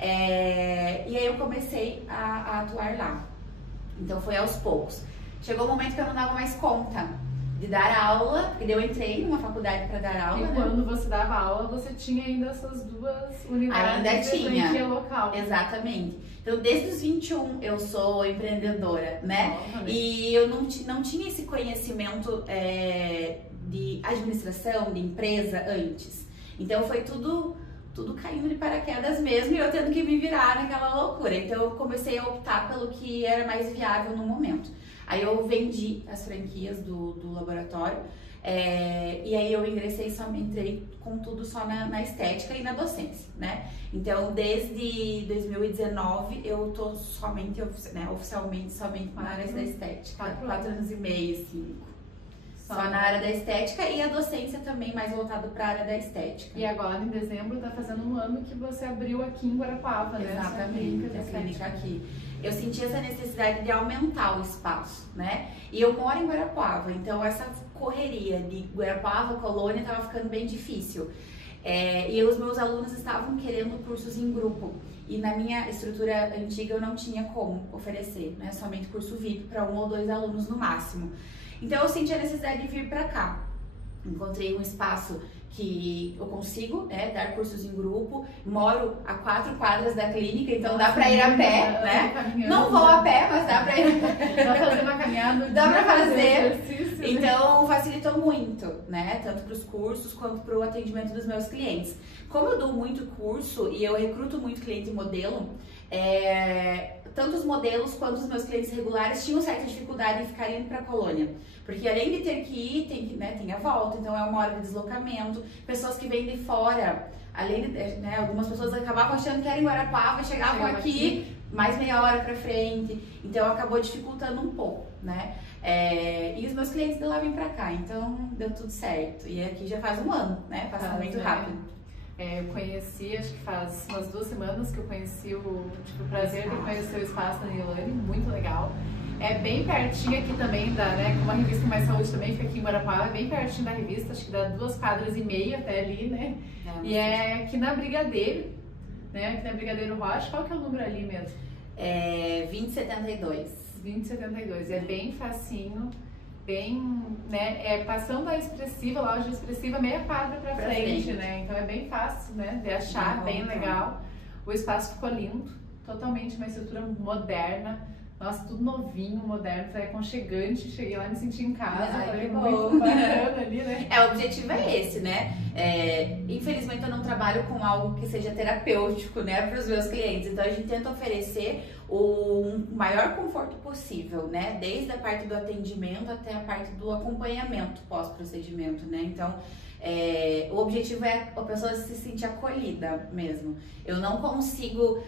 E aí eu comecei a atuar lá. Então foi aos poucos. Chegou um momento que eu não dava mais conta de dar aula, porque eu entrei numa faculdade para dar aula. E quando você dava aula, você tinha ainda essas 2 unidades ainda de tinha. franquia local. Exatamente. Então, desde os 21 eu sou empreendedora, né? E eu não tinha esse conhecimento de administração, de empresa antes. Então, foi tudo caindo de paraquedas mesmo e eu tendo que me virar naquela loucura. Então, eu comecei a optar pelo que era mais viável no momento. Aí eu vendi as franquias do laboratório e aí eu entrei com tudo só na estética e na docência, né? Então, desde 2019 eu tô somente, né, oficialmente somente na área da estética. 4 anos e meio, 5. Só na área da estética e a docência também mais voltado para a área da estética. E agora, em dezembro, tá fazendo 1 ano que você abriu aqui em Guarapuava, né? Exatamente, a clínica aqui. Eu senti essa necessidade de aumentar o espaço, né? E eu moro em Guarapuava, então essa correria de Guarapuava, Colônia, estava ficando bem difícil. E os meus alunos estavam querendo cursos em grupo. E na minha estrutura antiga eu não tinha como oferecer, né? Somente curso VIP para 1 ou 2 alunos no máximo. Então eu senti a necessidade de vir para cá. Encontrei um espaço que eu consigo, né, dar cursos em grupo. Moro a 4 quadras da clínica, então dá para ir a pé, né? Não vou a pé, mas dá para ir. Dá pra fazer uma caminhada. Dá para fazer. Então facilitou muito, né? Tanto para os cursos quanto para o atendimento dos meus clientes. Como eu dou muito curso e eu recruto muito cliente modelo, tanto os modelos quanto os meus clientes regulares tinham certa dificuldade em ficar indo para a Colônia. Porque além de ter que ir, tem a volta, então é 1 hora de deslocamento. Pessoas que vêm de fora, além de, né, algumas pessoas acabavam achando que era em Guarapuava e chegavam aqui mais meia hora para frente. Então acabou dificultando um pouco, né? E os meus clientes de lá vêm para cá, então deu tudo certo. E aqui já faz 1 ano, né? Passa muito rápido. Eu conheci, acho que faz umas 2 semanas que eu conheci tive o prazer de conhecer o espaço da Nilane, muito legal. É bem pertinho aqui também, como a revista Mais Saúde também fica aqui em Guarapuava, é bem pertinho da revista, acho que dá 2 quadras e meia até ali, né? E é aqui na Brigadeiro, né? Aqui na Brigadeiro Rocha. Qual que é o número ali mesmo? 2072. 2072, é bem facinho, bem, né? Passando a Expressiva, a loja Expressiva, meia quadra pra frente, né? Então é bem fácil, né? De achar, bem legal. O espaço ficou lindo, totalmente uma estrutura moderna. Nossa, tudo novinho, moderno, foi aconchegante. Cheguei lá e me senti em casa. Ai, que muito bacana ali, né? O objetivo é esse, né? Infelizmente eu não trabalho com algo que seja terapêutico, né, para os meus clientes. Então a gente tenta oferecer o maior conforto possível, né? Desde a parte do atendimento até a parte do acompanhamento pós-procedimento, né? Então o objetivo é a pessoa se sentir acolhida mesmo. Eu não consigo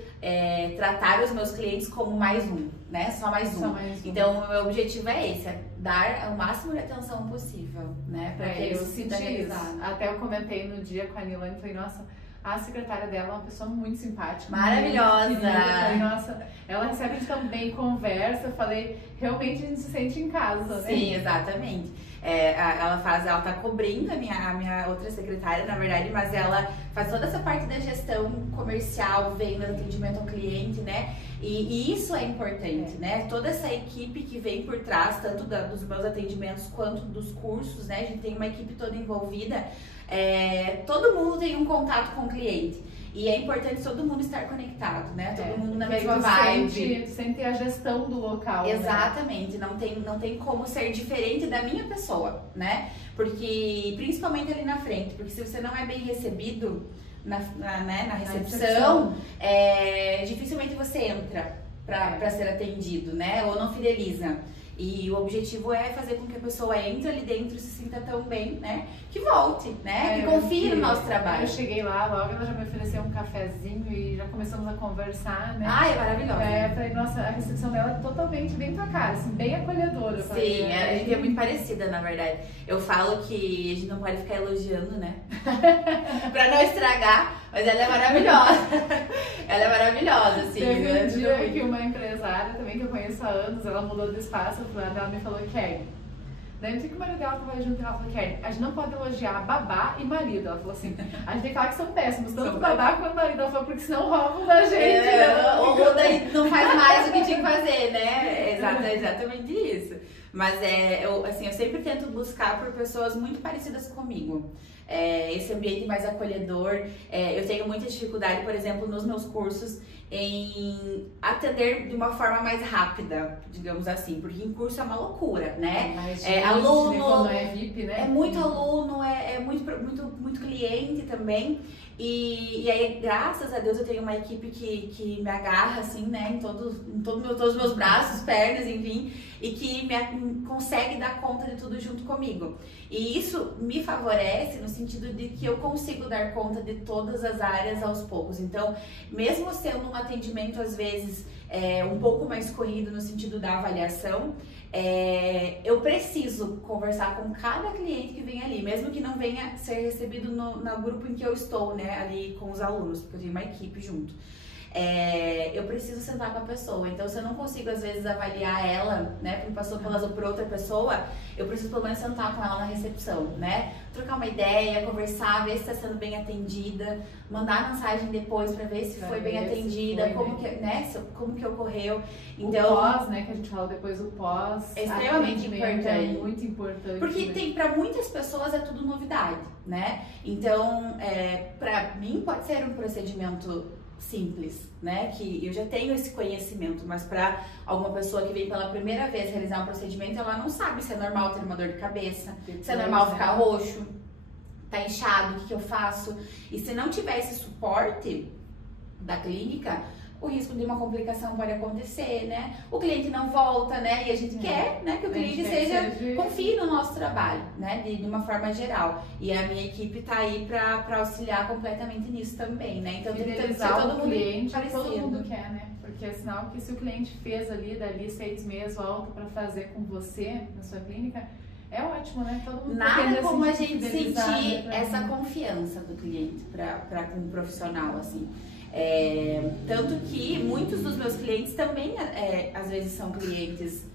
tratar os meus clientes como mais um, né? Só mais um. Então o meu objetivo é esse, é dar o máximo de atenção possível, né? Para que eles se sintam realizados. Até eu comentei no dia com a Nilane, falei, nossa, a secretária dela é uma pessoa muito simpática. Maravilhosa! Muito querida. Falei, nossa, ela recebe a gente tão bem, conversa. Falei, realmente a gente se sente em casa, né? Sim, exatamente. Ela tá cobrindo a minha outra secretária, na verdade, mas ela faz toda essa parte da gestão comercial, venda, atendimento ao cliente, né? E isso é importante, né? Toda essa equipe que vem por trás, tanto dos meus atendimentos quanto dos cursos, né? A gente tem uma equipe toda envolvida. Todo mundo tem um contato com o cliente. E é importante todo mundo estar conectado, né? Todo mundo na mesma vibe. Sente a gestão do local. Exatamente, né? Não tem como ser diferente da minha pessoa, né? Porque, principalmente ali na frente, porque se você não é bem recebido na recepção, dificilmente você entra para ser atendido, né? Ou não fideliza. E o objetivo é fazer com que a pessoa entre ali dentro e se sinta tão bem, né? Que volte, né? Que confie no nosso trabalho. Eu cheguei lá, logo ela já me ofereceu um cafezinho e já começamos a conversar, né? É maravilhosa. Falei, nossa, a recepção dela é totalmente bem tua cara, assim, bem acolhedora. Sim, a gente é muito parecida, na verdade. Eu falo que a gente não pode ficar elogiando, né? Pra não estragar, mas ela é maravilhosa. Ela é maravilhosa, assim. Teve um dia que uma empresária também que eu conheço há anos, ela mudou de espaço, ela me falou, Kelly, daí não sei que o marido dela tava junto, ela falou, Kelly, a gente não pode elogiar babá e marido. Ela falou assim, a gente tem que falar que são péssimos, tanto babá quanto marido. Ela falou, porque senão roubam da gente. Ou daí não faz mais o que tinha que fazer, né? Exatamente isso. Mas eu sempre tento buscar por pessoas muito parecidas comigo. Esse ambiente mais acolhedor. Eu tenho muita dificuldade, por exemplo, nos meus cursos, em atender de uma forma mais rápida, digamos assim, porque em curso é uma loucura, né? Aluno, quando é VIP, né? É muito aluno, é muito cliente também. E aí, graças a Deus, eu tenho uma equipe que me agarra, assim, né, em todos os meus braços, pernas, enfim, e que consegue dar conta de tudo junto comigo. E isso me favorece no sentido de que eu consigo dar conta de todas as áreas aos poucos. Então, mesmo sendo um atendimento, às vezes, um pouco mais corrido no sentido da avaliação, eu preciso conversar com cada cliente que vem ali, mesmo que não venha ser recebido no grupo em que eu estou, né, ali com os alunos, porque eu tenho uma equipe junto. Eu preciso sentar com a pessoa, então se eu não consigo às vezes avaliar ela, né, porque passou por outra pessoa, eu preciso pelo menos sentar com ela na recepção, né, trocar uma ideia, conversar, ver se está sendo bem atendida, mandar mensagem depois para ver se foi bem atendida, como que ocorreu. Então, o pós, né, que a gente fala depois, o pós é extremamente importante. É muito importante. Porque para muitas pessoas é tudo novidade, né? Então, para mim pode ser um procedimento simples, né? Que eu já tenho esse conhecimento, mas para alguma pessoa que vem pela primeira vez realizar um procedimento, ela não sabe se é normal ter uma dor de cabeça, se é normal ficar roxo, tá inchado, o que eu faço? E se não tiver esse suporte da clínica, o risco de uma complicação pode acontecer, né? O cliente não volta, né? E a gente quer, né, que o cliente confie no nosso trabalho, né? De uma forma geral. E a minha equipe tá aí para auxiliar completamente nisso também, né? Então tem que ser todo mundo cliente, todo mundo quer, né? Porque é sinal que se o cliente fez ali, dali 6 meses, volta para fazer com você na sua clínica, É ótimo, né? Todo mundo Nada como a gente fidelizar, sentir né, essa confiança do cliente com um profissional, assim. Tanto que muitos dos meus clientes também, às vezes, são clientes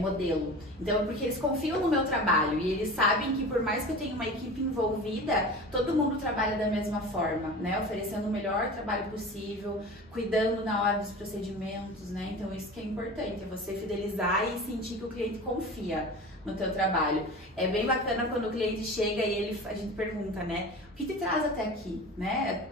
modelo. Então, porque eles confiam no meu trabalho e eles sabem que por mais que eu tenha uma equipe envolvida, todo mundo trabalha da mesma forma, né? Oferecendo o melhor trabalho possível, cuidando na hora dos procedimentos, né? Então, isso que é importante, é você fidelizar e sentir que o cliente confia no teu trabalho. É bem bacana quando o cliente chega e a gente pergunta, né? O que te traz até aqui, né?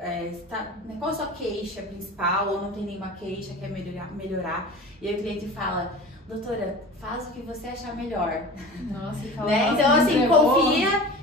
Qual a sua queixa principal ou não tem nenhuma queixa, quer melhorar? E aí o cliente fala: doutora, faz o que você achar melhor. Nossa, né? Então, assim, confia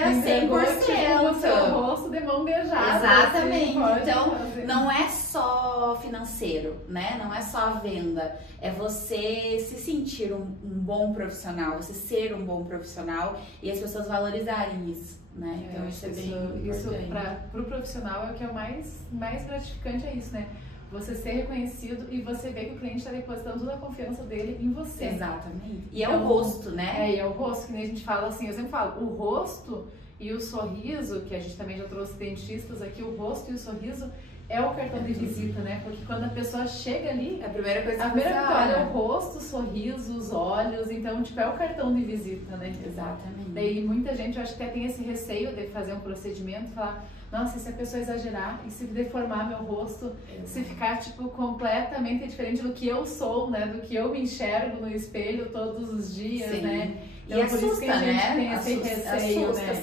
100%. O seu rosto de mão beijada. Exatamente. Assim, então, não é só financeiro, né? Não é só a venda. É você se sentir um bom profissional, você ser um bom profissional e as pessoas valorizarem isso, né? Então, isso é bem importante. Isso para o profissional é o que é o mais gratificante, é isso, né? Você ser reconhecido e você ver que o cliente está depositando toda a confiança dele em você. Exatamente. E é o rosto, né? E é o rosto, que nem a gente fala assim, eu sempre falo, o rosto e o sorriso, que a gente também já trouxe dentistas aqui, o rosto e o sorriso é o cartão de visita, né? Porque quando a pessoa chega ali, a primeira coisa que você olha é o rosto, o sorriso, os olhos, então, tipo, é o cartão de visita, né? Exatamente. Daí muita gente, eu acho que até tem esse receio de fazer um procedimento e falar: nossa, e se a pessoa exagerar e se deformar meu rosto, se ficar, tipo, completamente diferente do que eu sou, né? Do que eu me enxergo no espelho todos os dias, sim, né? Então, e assusta, por isso que a gente tem esse receio, assusta, né?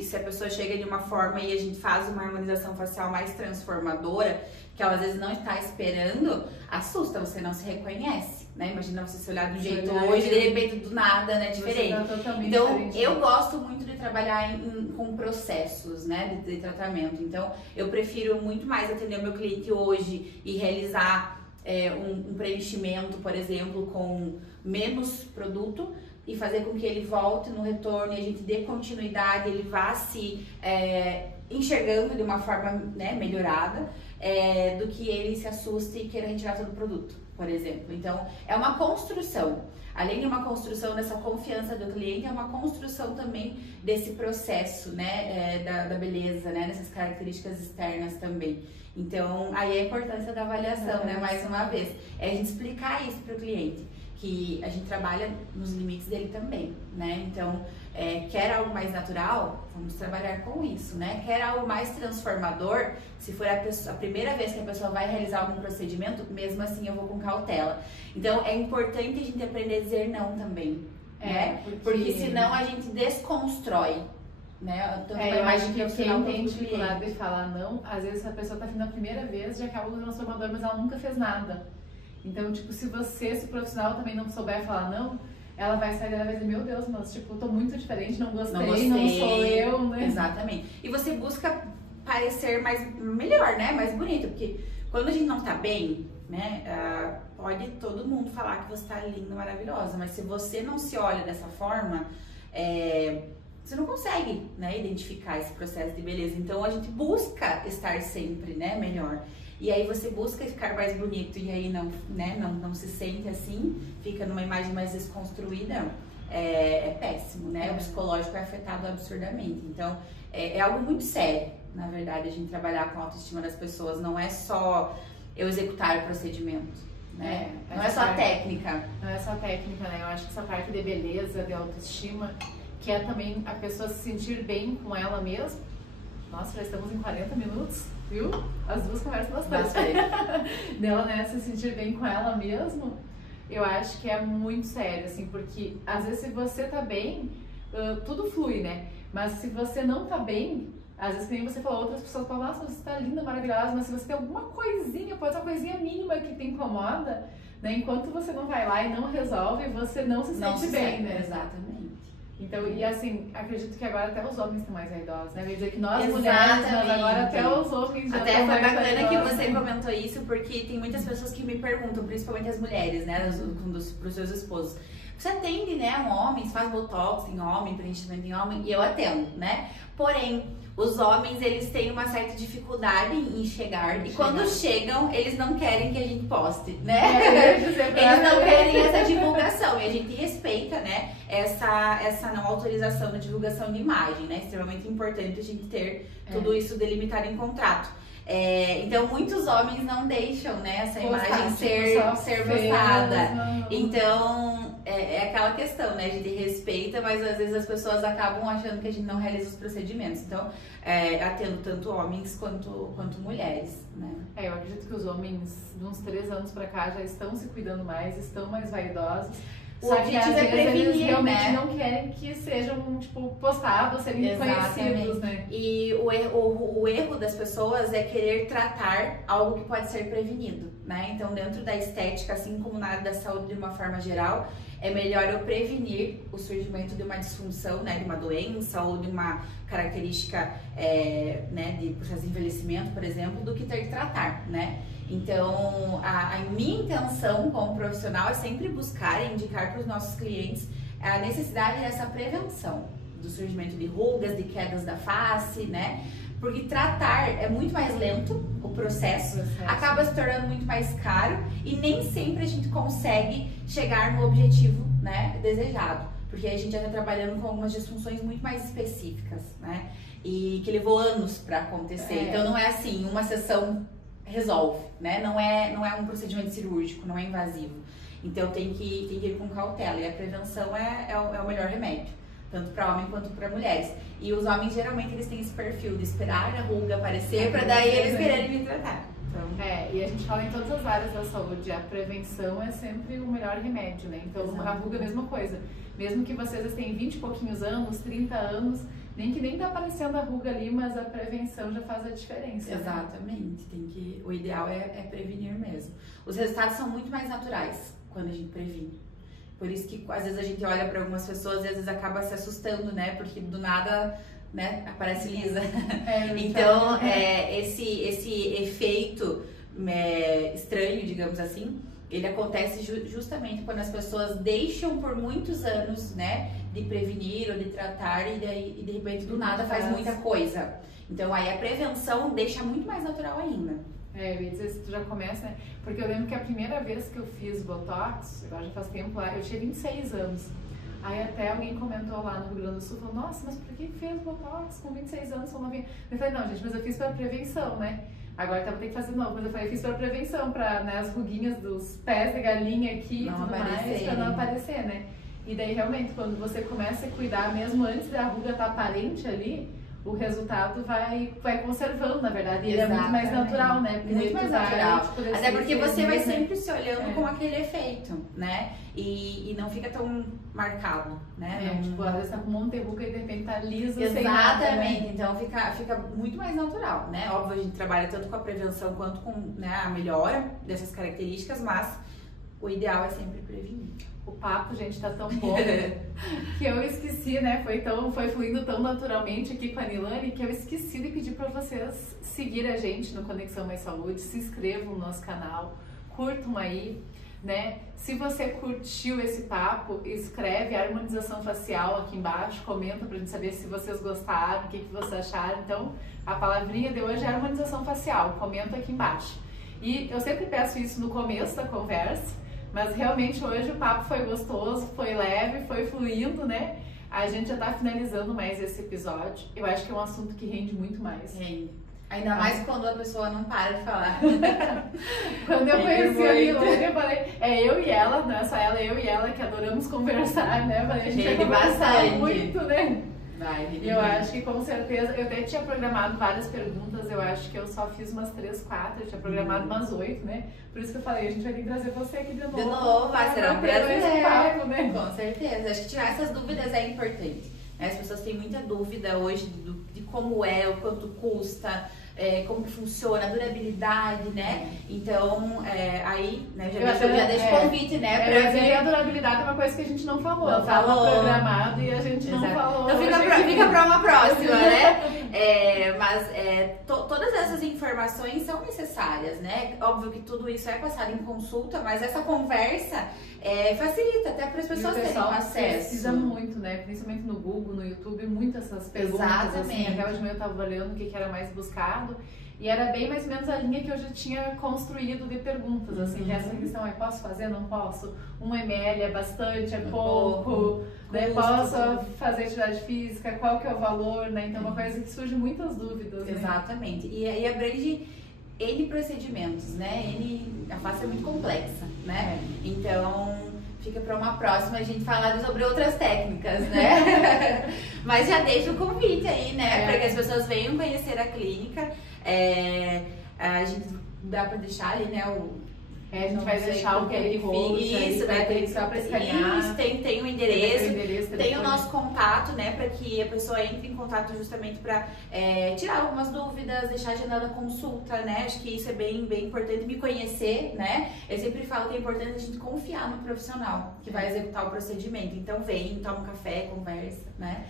Se a pessoa chega de uma forma e a gente faz uma harmonização facial mais transformadora, que ela às vezes não está esperando, assusta, você não se reconhece, né? Imagina você se olhar de um jeito hoje e de repente do nada, né? Diferente. Então, diferente. Eu gosto muito de trabalhar com processos, né? De tratamento. Então, eu prefiro muito mais atender o meu cliente hoje e realizar um preenchimento, por exemplo, com menos produto e fazer com que ele volte no retorno e a gente dê continuidade, ele vá se enxergando de uma forma, né, melhorada, do que ele se assuste e queira retirar todo o produto, por exemplo. Então, é uma construção. Além de uma construção dessa confiança do cliente, é uma construção também desse processo, né, da beleza, né, dessas características externas também. Então, aí a importância da avaliação, né, mais uma vez, é a gente explicar isso para o cliente, que a gente trabalha nos limites dele também, né? Então, quer algo mais natural, vamos trabalhar com isso, né? Quer algo mais transformador, se for a primeira vez que a pessoa vai realizar algum procedimento, mesmo assim eu vou com cautela. Então, é importante a gente aprender a dizer não também, né? Porque senão a gente desconstrói, né? Tanto a imagem que quem tem dificuldade de falar não, às vezes a pessoa tá vindo a primeira vez, já acaba no transformador, mas ela nunca fez nada. Então, tipo, se você, se o profissional também não souber falar não, ela vai sair dela e vai dizer: meu Deus, mas, tipo, tô muito diferente, não gostei, não sou eu, né? Exatamente. E você busca parecer melhor, né? Mais bonito, porque quando a gente não tá bem, né, pode todo mundo falar que você tá linda, maravilhosa, mas se você não se olha dessa forma, você não consegue, né, identificar esse processo de beleza. Então, a gente busca estar sempre, né, melhor. E aí você busca ficar mais bonito e aí não se sente assim, fica numa imagem mais desconstruída, é péssimo, né? O psicológico é afetado absurdamente. Então, é algo muito sério, na verdade, a gente trabalhar com a autoestima das pessoas. Não é só eu executar o procedimento, né? Não é só a técnica. Não é só a técnica, né? Eu acho que essa parte de beleza, de autoestima, que é também a pessoa se sentir bem com ela mesma. Nossa, já estamos em 40 minutos, viu? As duas conversam bastante. Dela, né, se sentir bem com ela mesmo, eu acho que é muito sério, assim, porque às vezes se você tá bem, tudo flui, né? Mas se você não tá bem, às vezes nem você falou, outras pessoas falam: nossa, você tá linda, maravilhosa, mas se você tem alguma coisinha, pode ser uma coisinha mínima que te incomoda, né? Enquanto você não vai lá e não resolve, você não se sente bem, né? Exatamente. Então, e assim, acredito que agora até os homens estão mais vaidosos, né? Quer dizer que nós mulheres, mas agora até os homens já estão mais vaidosos. Até foi bacana que você comentou isso, porque tem muitas pessoas que me perguntam, principalmente as mulheres, né? Para os seus esposos: Você atende, né, um homem, você faz botox em homem, preenchimento em homem, e eu atendo, né? Porém, os homens, eles têm uma certa dificuldade em chegar, e quando chegam, eles não querem que a gente poste, né? Eles não querem essa divulgação, e a gente respeita, né, essa não autorização da divulgação de imagem, né? Extremamente importante a gente ter tudo isso delimitado em contrato. Então, muitos homens não deixam, né, essa imagem ser postada. Então, é aquela questão, né? A gente respeita, mas às vezes as pessoas acabam achando que a gente não realiza os procedimentos. Então, atendo tanto homens quanto mulheres, né? Eu acredito que os homens, de uns 3 anos pra cá, já estão se cuidando mais, estão mais vaidosos. O objetivo é prevenir, eles realmente né? não querem que sejam, tipo, postados, serem conhecidos, né? E o erro das pessoas é querer tratar algo que pode ser prevenido, né? Então, dentro da estética, assim como na área da saúde de uma forma geral, é melhor eu prevenir o surgimento de uma disfunção, né? De uma doença ou de uma característica, né? De processo de envelhecimento, por exemplo, do que ter que tratar, né? Então, a minha intenção como profissional é sempre buscar e indicar para os nossos clientes a necessidade dessa prevenção do surgimento de rugas, de quedas da face, né? Porque tratar é muito mais lento, o processo acaba se tornando muito mais caro e nem sempre a gente consegue chegar no objetivo, né, desejado. Porque a gente já está trabalhando com algumas disfunções muito mais específicas, né? E que levou anos para acontecer. Então, não é assim, uma sessão resolve, né? Não é um procedimento cirúrgico, não é invasivo. Então tem que ir com cautela, e a prevenção é o melhor remédio, tanto para homem quanto para mulheres. E os homens geralmente eles têm esse perfil de esperar a ruga aparecer para daí eles quererem me tratar. Então... e a gente fala em todas as áreas da saúde, a prevenção é sempre o melhor remédio, né? Então a ruga é a mesma coisa. Mesmo que vocês tenham 20 e pouquinhos anos, 30 anos, nem tá aparecendo a ruga ali, mas a prevenção já faz a diferença. Exatamente, o ideal é prevenir mesmo. Os resultados são muito mais naturais quando a gente previne. Por isso que às vezes a gente olha para algumas pessoas e às vezes acaba se assustando, né? Porque do nada, né, aparece lisa. Então, esse efeito estranho, digamos assim, ele acontece justamente quando as pessoas deixam por muitos anos, né, de prevenir ou de tratar e de repente do nada faz muita coisa. Então aí a prevenção deixa muito mais natural ainda. Eu ia dizer, se tu já começa, né? Porque eu lembro que a primeira vez que eu fiz Botox, agora já faz tempo lá, eu tinha 26 anos. Aí até alguém comentou lá no Rio Grande do Sul, falou, nossa, mas por que fez Botox com 26 anos, sou novinha? Eu falei, não, gente, mas eu fiz pra prevenção, né? Agora vou ter que fazer de novo, mas eu falei, eu fiz pra prevenção, pra, né, as ruguinhas dos pés da galinha aqui e tudo mais, pra não aparecer, né? E daí realmente, quando você começa a cuidar, mesmo antes da ruga estar aparente ali, o resultado vai conservando, na verdade, e é muito mais natural, né? Porque muito mais natural. Até porque você vai sempre se olhando com aquele efeito, né? E não fica tão marcado, né? Tipo, às vezes tá com um monte de ruga e de repente tá lisa. Exatamente, né? Então fica muito mais natural, né? Óbvio, a gente trabalha tanto com a prevenção quanto com, né, a melhora dessas características, mas o ideal é sempre prevenir. O papo, gente, tá tão bom que eu esqueci, né? Foi fluindo tão naturalmente aqui com a Nilane que eu esqueci de pedir para vocês seguir a gente no Conexão Mais Saúde, se inscrevam no nosso canal, curtam aí, né? Se você curtiu esse papo, escreve harmonização facial aqui embaixo, comenta pra gente saber se vocês gostaram, o que vocês acharam. Então, a palavrinha de hoje é harmonização facial, comenta aqui embaixo. E eu sempre peço isso no começo da conversa, mas realmente hoje o papo foi gostoso, foi leve, foi fluindo, né? A gente já tá finalizando mais esse episódio. Eu acho que é um assunto que rende muito mais. Rende. Ainda mais quando a pessoa não para de falar. Quando eu conheci a Nilane, eu falei, eu e ela, não é só ela, eu e ela, que adoramos conversar, né? Eu falei, a gente vai conversar muito, né? E eu acho que com certeza, eu até tinha programado várias perguntas, eu acho que eu só fiz umas 3, 4, eu tinha programado umas 8, né? Por isso que eu falei, a gente vai ter que trazer você aqui de novo. De novo, vai ser um prazer. Papo, né? Com certeza, acho que tirar essas dúvidas é importante. As pessoas têm muita dúvida hoje de como é, o quanto custa, como que funciona, a durabilidade, né? Então, aí, né, já deixo o convite, né? Pra ver a durabilidade é uma coisa que a gente não falou. Tava programado e a gente não falou. Então fica pra uma próxima, né? Todas essas informações são necessárias, né? Óbvio que tudo isso é passado em consulta, mas essa conversa facilita até para as pessoas terem acesso. Precisa muito, né? Principalmente no Google, no YouTube, muitas essas perguntas. Exatamente. Assim, até hoje eu estava olhando o que era mais buscado. E era bem mais ou menos a linha que eu já tinha construído de perguntas, assim, que essa questão é, posso fazer, não posso? 1 ml é bastante, é pouco, né? Posso fazer atividade física, qual que é o valor, né? Então é uma coisa que surge muitas dúvidas, né? Exatamente, e abrange N procedimentos, né? A face é muito complexa, né? Então fica para uma próxima a gente falar sobre outras técnicas, né? Mas já deixa o convite aí, né? Para que as pessoas venham conhecer a clínica. A gente dá para deixar ali, né? A gente vai deixar o QR Code. Isso, vai ter só para escanear. Isso, tem o endereço, tem o nosso contato, né? Para que a pessoa entre em contato justamente para tirar algumas dúvidas, deixar agendada a consulta, né? Acho que isso é bem importante, me conhecer, né? Eu sempre falo que é importante a gente confiar no profissional que vai executar o procedimento. Então vem, toma um café, conversa, né?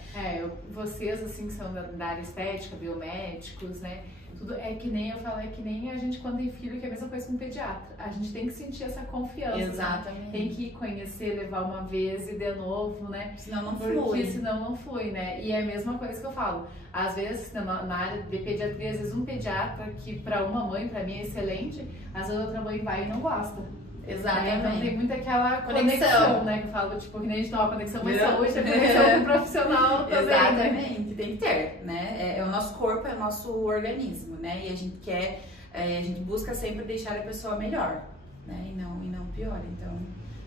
Vocês, assim, que são da área estética, biomédicos, né? Tudo é que nem eu falo, é que nem a gente quando tem filho, que é a mesma coisa com o pediatra. A gente tem que sentir essa confiança. Exatamente. Né? Tem que conhecer, levar uma vez e de novo, né? Senão não flui. Porque senão não flui, né? E é a mesma coisa que eu falo. Às vezes, na área de pediatria, às vezes um pediatra que para uma mãe, para mim é excelente, às vezes outra mãe vai e não gosta. Exatamente. Então tem muito aquela conexão, né? Que eu falo, tipo, que nem a gente tem uma conexão com a saúde, a conexão com o profissional também. Exatamente, né? Tem que ter, né? O nosso corpo, é o nosso organismo, né? E a gente quer, a gente busca sempre deixar a pessoa melhor, né? E não pior. Então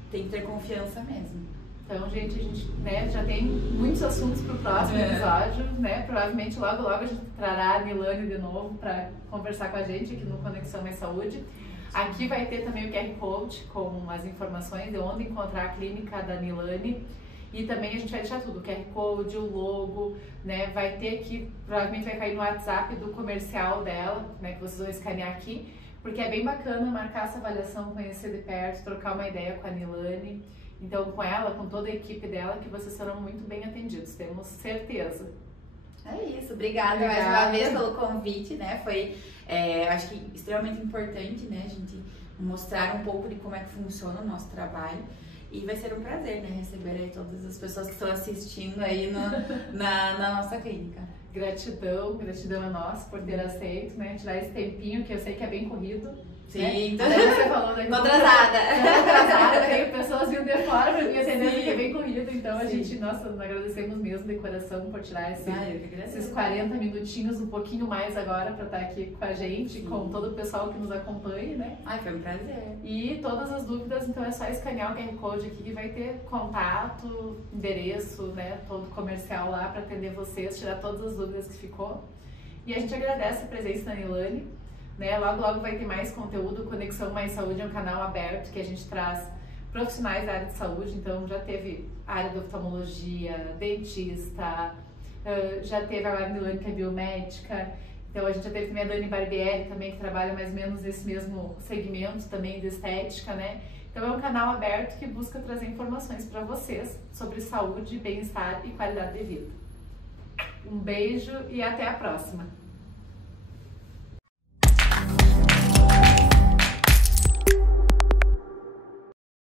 tem que ter confiança mesmo. Então, gente, a gente já tem muitos assuntos para o próximo episódio, né? Provavelmente logo a gente trará a Nilane de novo para conversar com a gente aqui no Conexão Mais Saúde. Aqui vai ter também o QR Code com as informações de onde encontrar a clínica da Nilane. E também a gente vai deixar tudo, o QR Code, o logo, né? Vai ter aqui, provavelmente vai cair no WhatsApp do comercial dela, né? Que vocês vão escanear aqui, porque é bem bacana marcar essa avaliação, conhecer de perto, trocar uma ideia com a Nilane. Então, com ela, com toda a equipe dela, que vocês serão muito bem atendidos, temos certeza. É isso, obrigada mais uma vez pelo convite, né? Foi, acho que extremamente importante, né? A gente mostrar um pouco de como é que funciona o nosso trabalho. E vai ser um prazer, né? Receber aí todas as pessoas que estão assistindo aí na nossa clínica. Gratidão é nossa por ter aceito, né? Tirar esse tempinho, que eu sei que é bem corrido. Sim, né? Você falou daqui. Tô atrasada. Tem pessoas vindo de fora pra mim atendendo, que é bem corrido. Então a gente, nossa, agradecemos mesmo de coração por tirar esses 40 minutinhos, um pouquinho mais agora, pra estar aqui com a gente, com todo o pessoal que nos acompanha, né? Ai, foi um prazer. E todas as dúvidas, então é só escanear o QR Code aqui que vai ter contato, endereço, né? Todo comercial lá pra atender vocês, tirar todas as dúvidas que ficou. E a gente agradece a presença da Nilane. Né? Logo vai ter mais conteúdo. Conexão Mais Saúde é um canal aberto que a gente traz profissionais da área de saúde. Então já teve a área de oftalmologia, dentista, já teve a Nilane, que é biomédica. Então a gente já teve também a Dani Barbieri também, que trabalha mais ou menos nesse mesmo segmento também de estética, né? Então é um canal aberto que busca trazer informações para vocês sobre saúde, bem-estar e qualidade de vida. Um beijo e até a próxima!